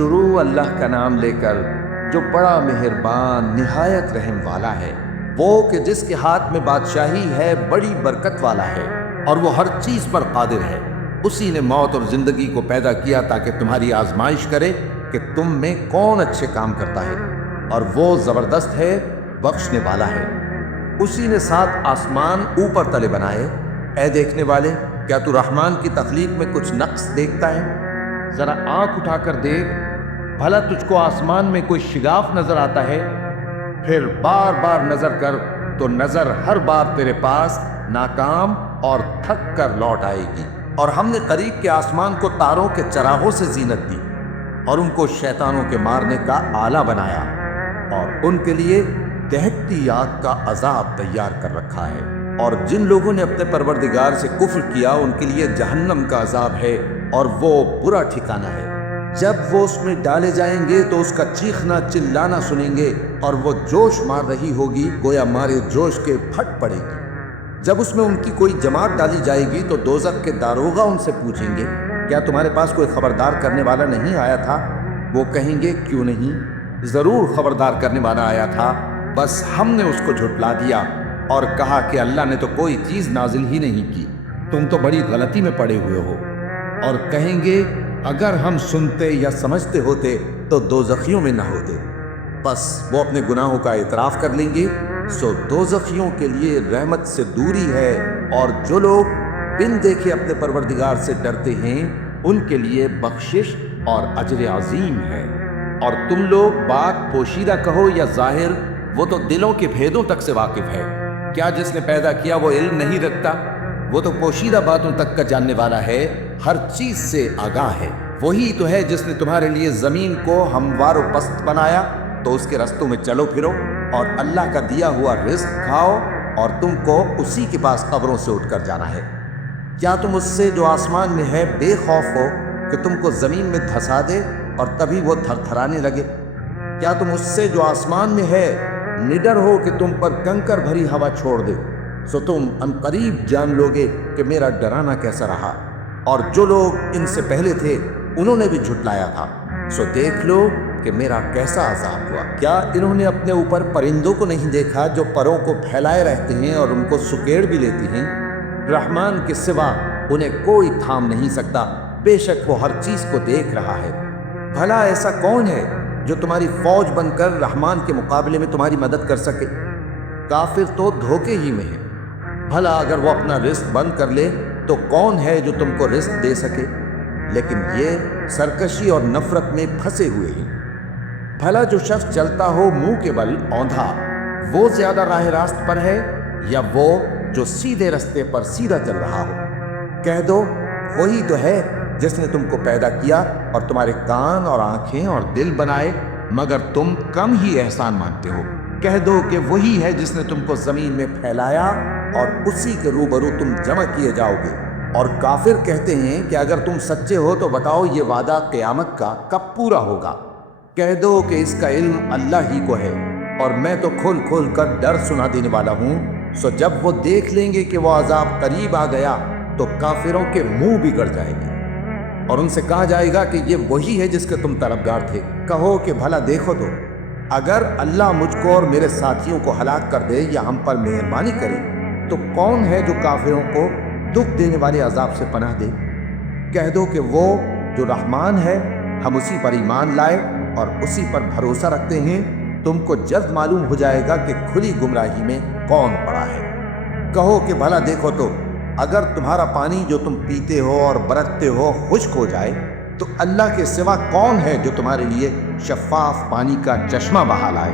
شروع اللہ کا نام لے کر جو بڑا مہربان نہایت رحم والا ہے، وہ کہ جس کے ہاتھ میں بادشاہی ہے، بڑی برکت والا ہے اور وہ ہر چیز پر قادر ہے۔ اسی نے موت اور زندگی کو پیدا کیا تاکہ تمہاری آزمائش کرے کہ تم میں کون اچھے کام کرتا ہے، اور وہ زبردست ہے، بخشنے والا ہے۔ اسی نے 7 آسمان اوپر تلے بنائے۔ اے دیکھنے والے، کیا تو رحمان کی تخلیق میں کچھ نقص دیکھتا ہے؟ ذرا آنکھ اٹھا کر دیکھ، بھلا تجھ کو آسمان میں کوئی شگاف نظر آتا ہے؟ پھر بار بار نظر کر تو نظر ہر بار تیرے پاس ناکام اور تھک کر لوٹ آئے گی۔ اور ہم نے قریب کے آسمان کو تاروں کے چراغوں سے زینت دی اور ان کو شیطانوں کے مارنے کا آلہ بنایا، اور ان کے لیے دہکتی آگ کا عذاب تیار کر رکھا ہے۔ اور جن لوگوں نے اپنے پروردگار سے کفر کیا، ان کے لیے جہنم کا عذاب ہے اور وہ برا ٹھکانہ ہے۔ جب وہ اس میں ڈالے جائیں گے تو اس کا چیخنا چلانا سنیں گے، اور وہ جوش مار رہی ہوگی، گویا مارے جوش کے پھٹ پڑے گی۔ جب اس میں ان کی کوئی جماعت ڈالی جائے گی تو دوزخ کے داروغہ ان سے پوچھیں گے، کیا تمہارے پاس کوئی خبردار کرنے والا نہیں آیا تھا؟ وہ کہیں گے، کیوں نہیں، ضرور خبردار کرنے والا آیا تھا، بس ہم نے اس کو جھٹلا دیا اور کہا کہ اللہ نے تو کوئی چیز نازل ہی نہیں کی، تم تو بڑی غلطی میں پڑے ہوئے ہو۔ اور کہیں گے، اگر ہم سنتے یا سمجھتے ہوتے تو دوزخیوں میں نہ ہوتے۔ بس وہ اپنے گناہوں کا اعتراف کر لیں گے، سو دوزخیوں کے لیے رحمت سے دوری ہے، اور جو لوگ بن دیکھے اپنے پروردگار سے ڈرتے ہیں، ان کے لیے بخشش اور اجر عظیم ہے۔ اور تم لوگ بات پوشیدہ کہو یا ظاہر، وہ تو دلوں کے بھیدوں تک سے واقف ہے۔ کیا جس نے پیدا کیا وہ علم نہیں رکھتا؟ وہ تو پوشیدہ باتوں تک کا جاننے والا ہے، ہر چیز سے آگاہ ہے۔ وہی تو ہے جس نے تمہارے لیے زمین کو ہموار و پست بنایا، تو اس کے رستوں میں چلو پھرو، اور اللہ کا دیا ہوا رزق کھاؤ، اور تم کو اسی کے پاس قبروں سے اٹھ کر جانا ہے۔ کیا تم اس سے جو آسمان میں ہے بے خوف ہو کہ تم کو زمین میں دھسا دے اور تبھی وہ تھر تھرانے لگے؟ کیا تم اس سے جو آسمان میں ہے نڈر ہو کہ تم پر کنکر بھری ہوا چھوڑ دے؟ سو تم عنقریب جان لوگے کہ میرا ڈرانا کیسا رہا۔ اور جو لوگ ان سے پہلے تھے انہوں نے بھی جھٹلایا تھا، سو دیکھ لو کہ میرا کیسا عذاب ہوا۔ کیا انہوں نے اپنے اوپر پرندوں کو نہیں دیکھا جو پروں کو پھیلائے رہتے ہیں اور ان کو سکیڑ بھی لیتی ہیں؟ رحمان کے سوا انہیں کوئی تھام نہیں سکتا، بے شک وہ ہر چیز کو دیکھ رہا ہے۔ بھلا ایسا کون ہے جو تمہاری فوج بن کر رحمان کے مقابلے میں تمہاری مدد کر سکے؟ کافر تو دھوکے ہی میں ہے۔ بھلا اگر وہ اپنا رزق بند کر لے تو کون ہے جو تم کو رزق دے سکے؟ لیکن یہ سرکشی اور نفرت میں پھنسے ہوئے ہیں۔ بھلا جو شخص چلتا ہو منہ کے بل اوندھا، وہ زیادہ راہ راست پر ہے یا وہ جو سیدھے رستے پر سیدھا چل رہا ہو؟ کہہ دو، وہی تو ہے جس نے تم کو پیدا کیا اور تمہارے کان اور آنکھیں اور دل بنائے، مگر تم کم ہی احسان مانتے ہو۔ کہہ دو کہ وہی ہے جس نے تم کو زمین میں پھیلایا اور اسی کے روبرو تم جمع کیے جاؤ گے۔ اور کافر کہتے ہیں کہ اگر تم سچے ہو تو بتاؤ یہ وعدہ قیامت کا کب پورا ہوگا؟ کہہ دو کہ اس کا علم اللہ ہی کو ہے، اور میں تو کھول کھول کر ڈر سنا دینے والا ہوں۔ سو جب وہ دیکھ لیں گے کہ وہ عذاب قریب آ گیا تو کافروں کے منہ بگڑ جائیں گے، اور ان سے کہا جائے گا کہ یہ وہی ہے جس کے تم طلبگار تھے۔ کہو کہ بھلا دیکھو تو، اگر اللہ مجھ کو اور میرے ساتھیوں کو ہلاک کر دے یا ہم پر مہربانی کرے تو کون ہے جو کافروں کو دکھ دینے والے عذاب سے پناہ دے؟ کہہ دو کہ وہ جو رحمان ہے، ہم اسی پر ایمان لائے اور اسی پر بھروسہ رکھتے ہیں۔ تم کو جلد معلوم ہو جائے گا کہ کھلی گمراہی میں کون پڑا ہے۔ کہو کہ بھلا دیکھو تو، اگر تمہارا پانی جو تم پیتے ہو اور برتتے ہو خشک ہو جائے تو اللہ کے سوا کون ہے جو تمہارے لیے شفاف پانی کا چشمہ بہا لائے؟